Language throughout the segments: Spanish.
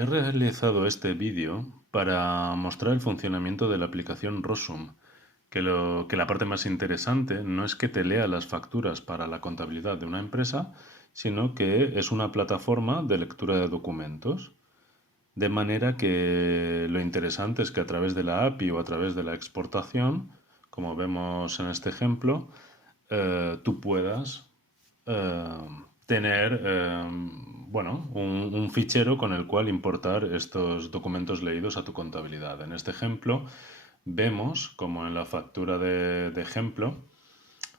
He realizado este vídeo para mostrar el funcionamiento de la aplicación Rosum, que la parte más interesante no es que te lea las facturas para la contabilidad de una empresa, sino que es una plataforma de lectura de documentos. De manera que lo interesante es que a través de la API o a través de la exportación, como vemos en este ejemplo, tú puedas eh, tener bueno, un fichero con el cual importar estos documentos leídos a tu contabilidad. En este ejemplo vemos, como en la factura de ejemplo,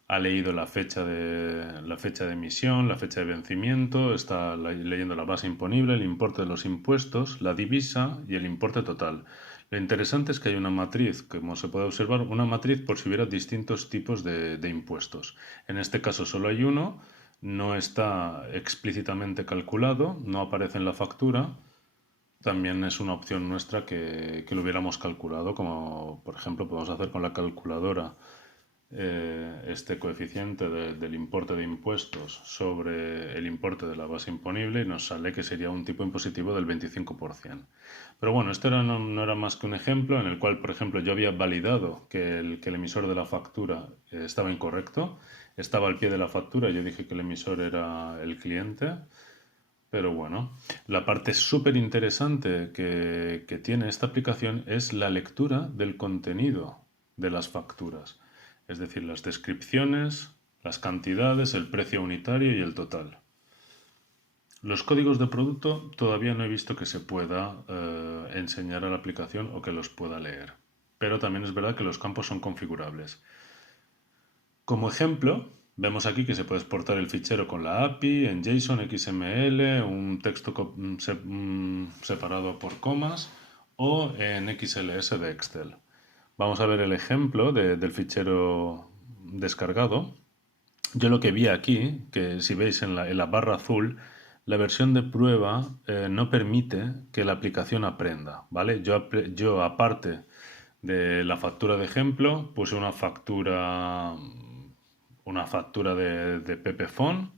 ha leído la fecha de emisión, la fecha de vencimiento, está leyendo la base imponible, el importe de los impuestos, la divisa y el importe total. Lo interesante es que hay una matriz, como se puede observar, una matriz por si hubiera distintos tipos de impuestos. En este caso solo hay uno, no está explícitamente calculado, no aparece en la factura. También es una opción nuestra que lo hubiéramos calculado, como por ejemplo podemos hacer con la calculadora este coeficiente del importe de impuestos sobre el importe de la base imponible y nos sale que sería un tipo impositivo del 25%. Pero bueno, esto no era más que un ejemplo en el cual, por ejemplo, yo había validado que el emisor de la factura estaba incorrecto, estaba al pie de la factura, yo dije que el emisor era el cliente. Pero bueno, la parte súper interesante que tiene esta aplicación es la lectura del contenido de las facturas, es decir, las descripciones, las cantidades, el precio unitario y el total. Los códigos de producto todavía no he visto que se pueda enseñar a la aplicación o que los pueda leer, pero también es verdad que los campos son configurables. Como ejemplo, vemos aquí que se puede exportar el fichero con la API en JSON, XML, un texto separado por comas o en XLS de Excel. Vamos a ver el ejemplo del fichero descargado. Yo lo que vi aquí, que si veis en la barra azul, la versión de prueba no permite que la aplicación aprenda, ¿vale? Yo aparte de la factura de ejemplo, puse una factura de Pepephone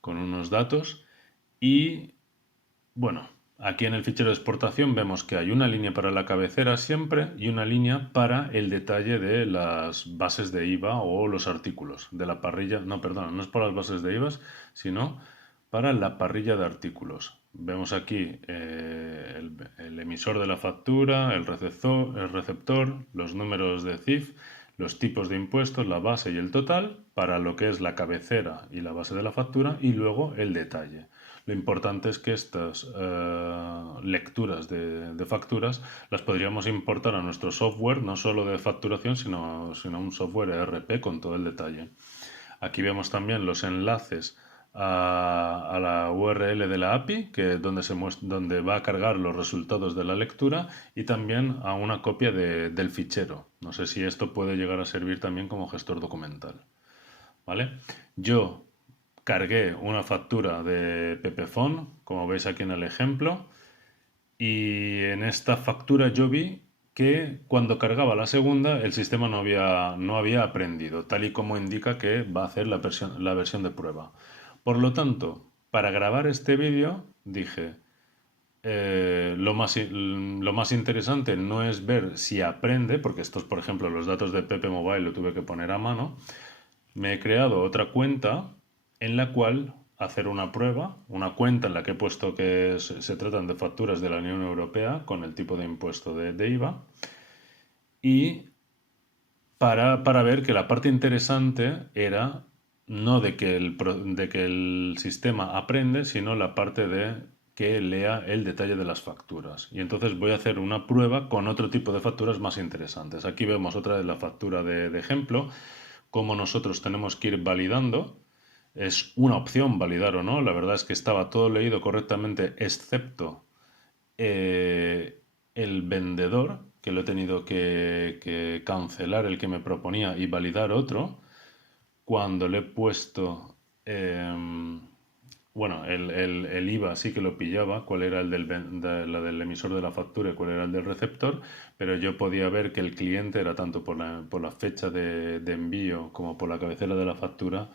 con unos datos y bueno, aquí en el fichero de exportación vemos que hay una línea para la cabecera siempre y una línea para el detalle de las bases de IVA o los artículos de la parrilla. No, perdona, no es para las bases de IVA, sino para la parrilla de artículos. Vemos aquí el emisor de la factura, el receptor, los números de CIF, los tipos de impuestos, la base y el total para lo que es la cabecera y la base de la factura y luego el detalle. Lo importante es que estas lecturas de facturas las podríamos importar a nuestro software, no solo de facturación, sino un software ERP con todo el detalle. Aquí vemos también los enlaces a la URL de la API, que es donde va a cargar los resultados de la lectura, y también a una copia del fichero. No sé si esto puede llegar a servir también como gestor documental. ¿Vale? Yo cargué una factura de Pepephone, como veis aquí en el ejemplo, y en esta factura yo vi que cuando cargaba la segunda el sistema no había aprendido, tal y como indica que va a hacer la versión de prueba. Por lo tanto, para grabar este vídeo dije, lo más interesante no es ver si aprende, porque estos, por ejemplo, los datos de Pepe Mobile lo tuve que poner a mano. Me he creado otra cuenta en la cual hacer una prueba, una cuenta en la que he puesto que se tratan de facturas de la Unión Europea con el tipo de impuesto de IVA y para ver que la parte interesante era no de que el sistema aprende, sino la parte de que lea el detalle de las facturas. Y entonces voy a hacer una prueba con otro tipo de facturas más interesantes. Aquí vemos otra de la factura de ejemplo, cómo nosotros tenemos que ir validando. Es una opción validar o no. La verdad es que estaba todo leído correctamente, excepto el vendedor, que lo he tenido que cancelar el que me proponía y validar otro, cuando le he puesto, bueno, el IVA sí que lo pillaba, cuál era la del emisor de la factura y cuál era el del receptor, pero yo podía ver que el cliente era tanto por la fecha de envío como por la cabecera de la factura,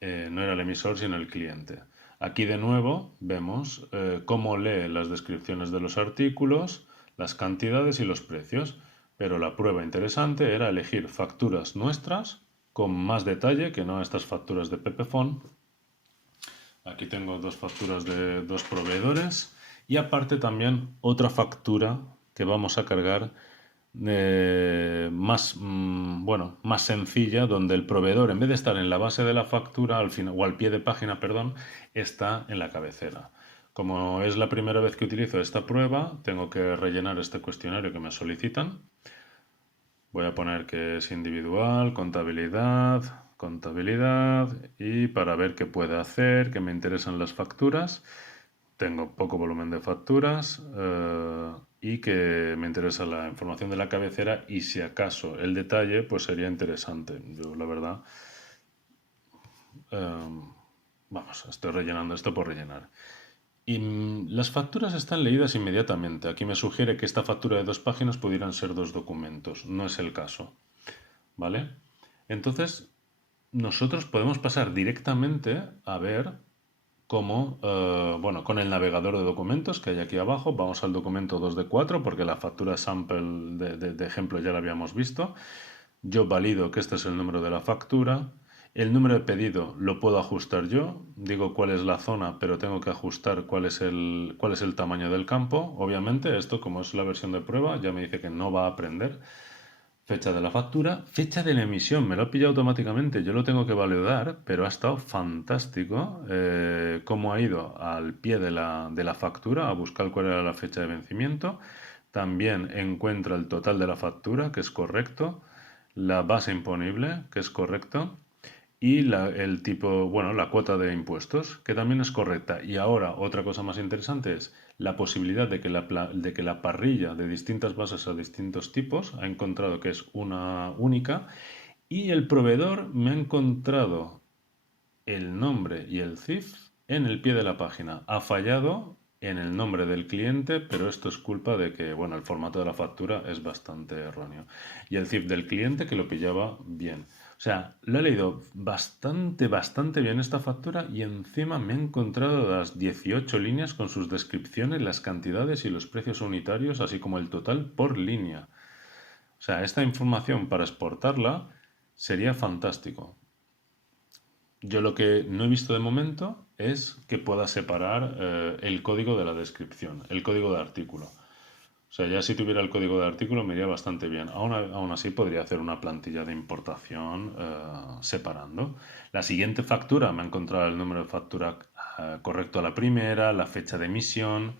no era el emisor sino el cliente. Aquí de nuevo vemos cómo lee las descripciones de los artículos, las cantidades y los precios. Pero la prueba interesante era elegir facturas nuestras con más detalle que no estas facturas de Pepefon. Aquí tengo dos facturas de dos proveedores y aparte también otra factura que vamos a cargar más, bueno, más sencilla, donde el proveedor, en vez de estar en la base de la factura, al final, o al pie de página, perdón, está en la cabecera. Como es la primera vez que utilizo esta prueba, tengo que rellenar este cuestionario que me solicitan. Voy a poner que es individual, contabilidad, contabilidad y para ver qué puede hacer, que me interesan las facturas. Tengo poco volumen de facturas y que me interesa la información de la cabecera y si acaso el detalle pues sería interesante. Yo la verdad, vamos, estoy rellenando esto por rellenar. Y las facturas están leídas inmediatamente. Aquí me sugiere que esta factura de 2 páginas pudieran ser 2 documentos. No es el caso. ¿Vale? Entonces, nosotros podemos pasar directamente a ver cómo, bueno, con el navegador de documentos que hay aquí abajo, vamos al documento 2 de 4 porque la factura sample de ejemplo ya la habíamos visto. Yo valido que este es el número de la factura. El número de pedido lo puedo ajustar yo. Digo cuál es la zona, pero tengo que ajustar cuál es el tamaño del campo. Obviamente, esto, como es la versión de prueba, ya me dice que no va a aprender. Fecha de la factura, fecha de la emisión, me lo ha pillado automáticamente, yo lo tengo que validar, pero ha estado fantástico cómo ha ido al pie de la factura a buscar cuál era la fecha de vencimiento. También encuentra el total de la factura, que es correcto, la base imponible, que es correcto, y el tipo, bueno, la cuota de impuestos, que también es correcta. Y ahora otra cosa más interesante es la posibilidad de que la parrilla de distintas bases a distintos tipos ha encontrado que es una única y el proveedor me ha encontrado el nombre y el CIF en el pie de la página. Ha fallado en el nombre del cliente, pero esto es culpa de que, bueno, el formato de la factura es bastante erróneo. Y el CIF del cliente que lo pillaba bien. O sea, lo he leído bastante bien esta factura y encima me he encontrado las 18 líneas con sus descripciones, las cantidades y los precios unitarios, así como el total por línea. O sea, esta información para exportarla sería fantástico. Yo lo que no he visto de momento es que pueda separar el código de la descripción, el código de artículo. O sea, ya si tuviera el código de artículo me iría bastante bien. Aún así podría hacer una plantilla de importación separando. La siguiente factura me ha encontrado el número de factura correcto a la primera, la fecha de emisión,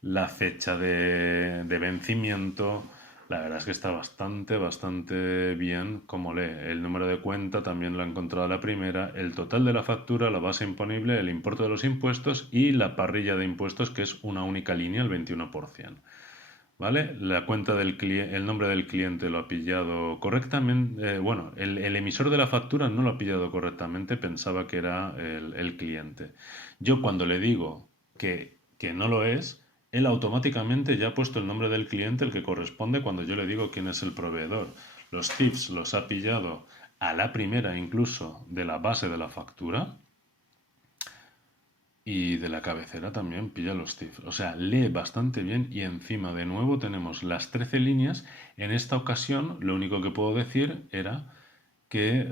la fecha de vencimiento. La verdad es que está bastante bien como lee. El número de cuenta también lo ha encontrado a la primera, el total de la factura, la base imponible, el importe de los impuestos y la parrilla de impuestos que es una única línea, el 21%. ¿Vale? La cuenta del el nombre del cliente lo ha pillado correctamente. Bueno, el emisor de la factura no lo ha pillado correctamente, pensaba que era el cliente. Yo cuando le digo que no lo es, él automáticamente ya ha puesto el nombre del cliente, el que corresponde cuando yo le digo quién es el proveedor. Los tips los ha pillado a la primera incluso de la base de la factura. Y de la cabecera también pilla los cifras. O sea, lee bastante bien y encima de nuevo tenemos las 13 líneas. En esta ocasión lo único que puedo decir era que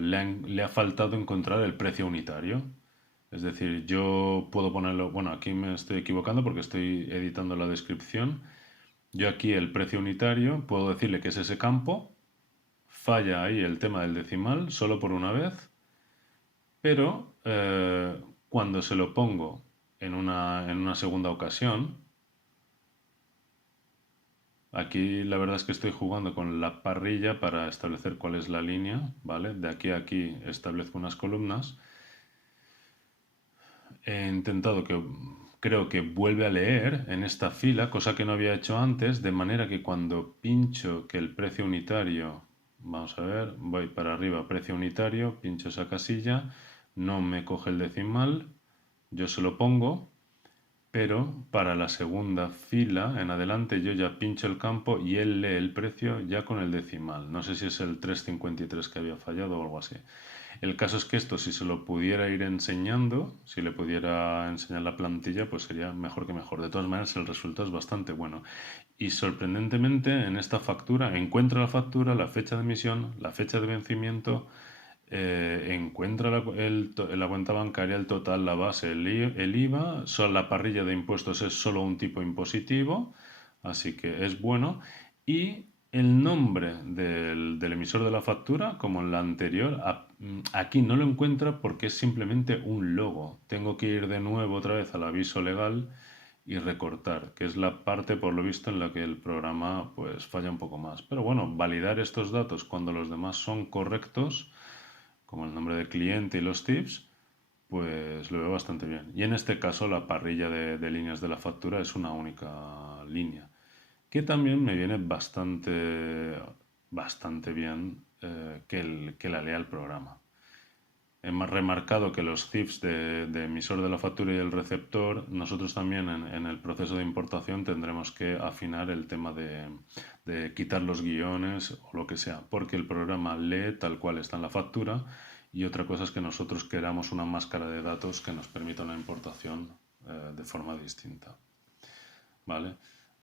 le ha faltado encontrar el precio unitario. Es decir, yo puedo ponerlo, bueno, aquí me estoy equivocando porque estoy editando la descripción. Yo aquí el precio unitario puedo decirle que es ese campo. Falla ahí el tema del decimal solo por una vez. Pero cuando se lo pongo en una segunda ocasión, aquí la verdad es que estoy jugando con la parrilla para establecer cuál es la línea, ¿vale? De aquí a aquí establezco unas columnas. He intentado que, creo que vuelve a leer en esta fila, cosa que no había hecho antes, de manera que cuando pincho que el precio unitario, vamos a ver, voy para arriba, precio unitario, pincho esa casilla, no me coge el decimal, yo se lo pongo, pero para la segunda fila en adelante yo ya pincho el campo y él lee el precio ya con el decimal. No sé si es el 3,53 que había fallado o algo así. El caso es que esto, si se lo pudiera ir enseñando, si le pudiera enseñar la plantilla, pues sería mejor que mejor. De todas maneras, el resultado es bastante bueno. Y sorprendentemente, en esta factura, encuentra la factura, la fecha de emisión, la fecha de vencimiento, encuentra la cuenta bancaria, el total, la base, el IVA, la parrilla de impuestos es solo un tipo impositivo, así que es bueno. Y el nombre del emisor de la factura, como en la anterior, aquí no lo encuentra porque es simplemente un logo. Tengo que ir de nuevo otra vez al aviso legal y recortar, que es la parte por lo visto en la que el programa pues falla un poco más. Pero bueno, validar estos datos cuando los demás son correctos, como el nombre del cliente y los tips, pues lo veo bastante bien. Y en este caso la parrilla de líneas de la factura es una única línea, que también me viene bastante bien que la lea el programa. Hemos remarcado que los CIFs de emisor de la factura y el receptor, nosotros también en el proceso de importación tendremos que afinar el tema de quitar los guiones o lo que sea, porque el programa lee tal cual está en la factura y otra cosa es que nosotros queramos una máscara de datos que nos permita una importación de forma distinta. ¿Vale?